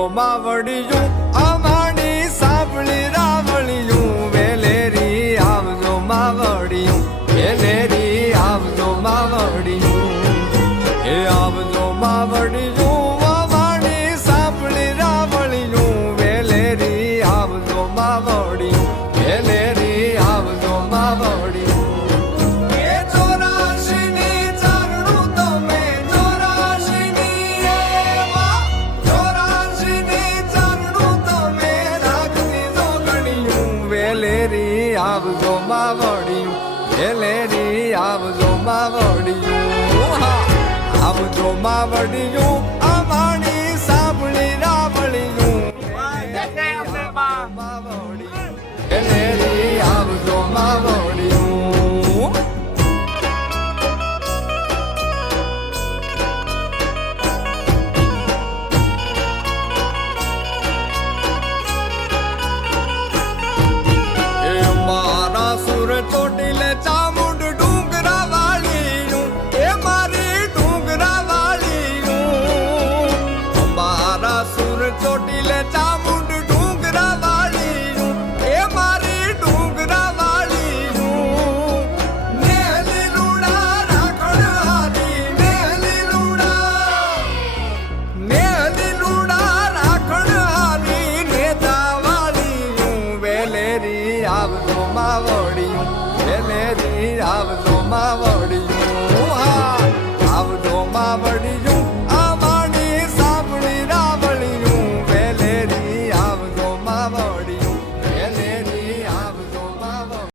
આવજો માવડિયું અમારી સાંભળી રાવળિયું વેલેરી આવજો માવડિયું વેલેરી આવજો માવડિયું એ આવજો માવડિયું અમારી સાંભળી રાવળિયું વેલેરી આવજો માવડિયું વેલેરી આવજો માવડિયું આવજો માવડિયું વેલેરી આવજો માવડિયું આવજો માવડિયું અમારી સાંભળી રાવળિયું માવડિયું વેલેરી આવજો માવડિયું ચોટીલે ચામુંડ ડુંગરા વાળીયું એ મારી ડુંગરા વાળીયું મારા સુર ચોટીલે ચામુંડ ડુંગરા વાળીયું એ મારી ડુંગરા વાળીયું ને લીલુડા રાખણ હારી ને લીલુડા રાખણ હારી નેતા વાળીયું વેલેરી આવજો માવડિયું વેલેરી આવજો માવડિયું આવજો માવડિયું